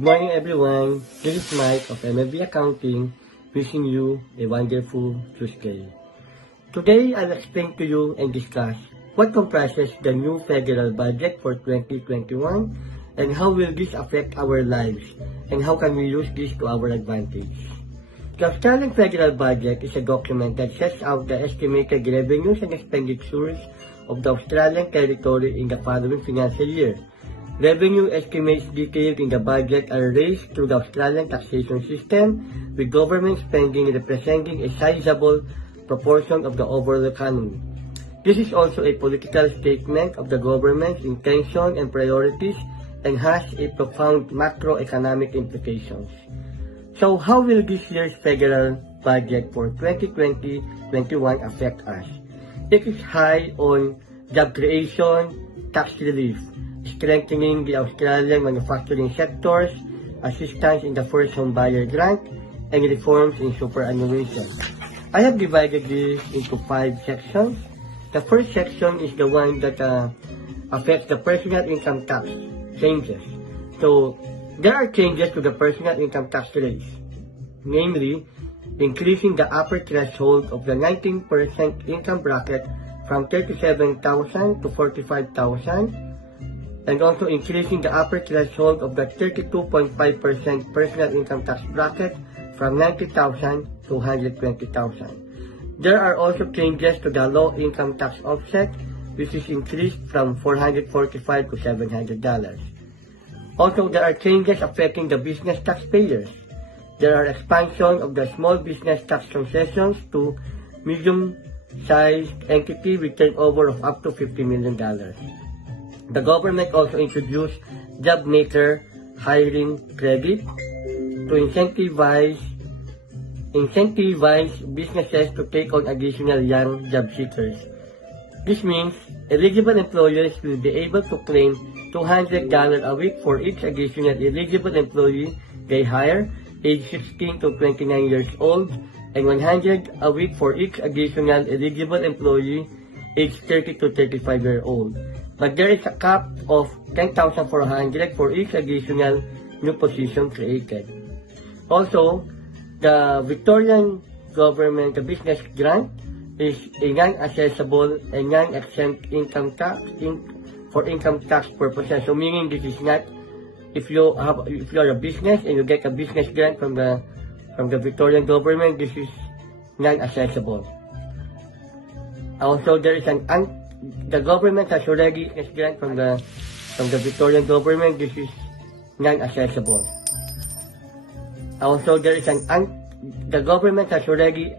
Good morning everyone, this is Mike of MLB Accounting, wishing you a wonderful Tuesday. Today I'll explain to you and discuss what comprises the new federal budget for 2021 and how will this affect our lives and how can we use this to our advantage. The Australian federal budget is a document that sets out the estimated revenues and expenditures of the Australian territory in the following financial year. Revenue estimates detailed in the budget are raised through the Australian taxation system, with government spending representing a sizable proportion of the overall economy. This is also a political statement of the government's intention and priorities and has a profound macroeconomic implications. So how will this year's federal budget for 2020-21 affect us? It is high on job creation, tax relief, strengthening the Australian manufacturing sectors, assistance in the first home buyer grant, and reforms in superannuation. I have divided this into 5 sections. The first section is the one that affects the personal income tax changes. So, there are changes to the personal income tax rates, namely, increasing the upper threshold of the 19% income bracket from 37,000 to 45,000, and also increasing the upper threshold of the 32.5% personal income tax bracket from 90,000 to 120,000. There are also changes to the low income tax offset, which is increased from $445 to $700. Also, there are changes affecting the business taxpayers. There are expansion of the small business tax concessions to medium-sized entity with turnover of up to $50 million. The government also introduced job maker hiring credit to incentivize businesses to take on additional young job seekers. This means eligible employers will be able to claim $200 a week for each additional eligible employee they hire, age 16 to 29 years old, and $100 a week for each additional eligible employee, age 30 to 35 years old. But there is a cap of $10,400 for each additional new position created. Also, the Victorian government, the business grant, is a non-assessable and non-exempt income tax for income tax purposes. So meaning this is not, if you are a business and you get a business grant from the Victorian government, this is non-assessable. Also, there is the government has already a grant from the Victorian government. This is non-assessable. Also, there is the government has already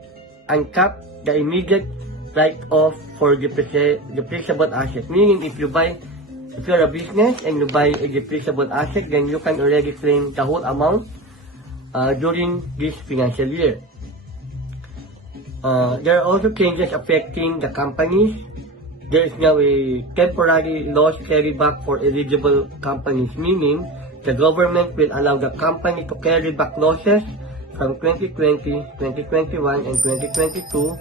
uncapped the immediate write-off for depreciable asset. Meaning, if you're a business and you buy a depreciable asset, then you can already claim the whole amount during this financial year. There are also changes affecting the companies. There is now a temporary loss carryback for eligible companies, meaning the government will allow the company to carry back losses from 2020, 2021, and 2022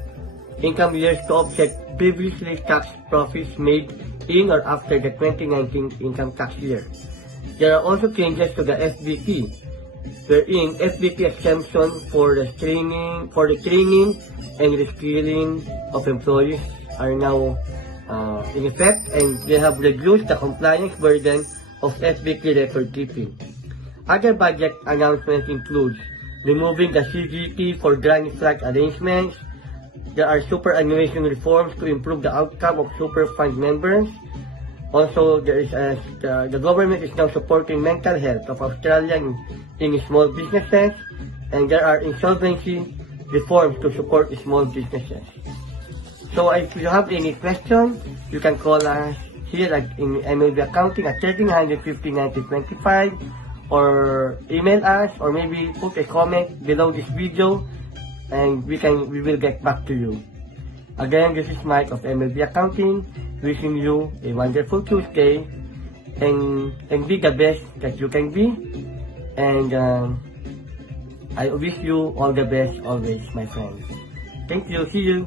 income years to offset previously taxed profits made in or after the 2019 income tax year. There are also changes to the FBT, wherein FBT exemption for the training and reskilling of employees are now in effect, and they have reduced the compliance burden of FBT record keeping. Other budget announcements include removing the CGT for granny flat arrangements. There are superannuation reforms to improve the outcome of super fund members. Also, there is the government is now supporting mental health of Australian in small businesses, and there are insolvency reforms to support small businesses. So if you have any questions, you can call us here in MLB Accounting at 1350-9025, or email us, or maybe put a comment below this video, and we will get back to you. Again, this is Mike of MLB Accounting, wishing you a wonderful Tuesday, and be the best that you can be, and I wish you all the best always, my friends. Thank you. See you.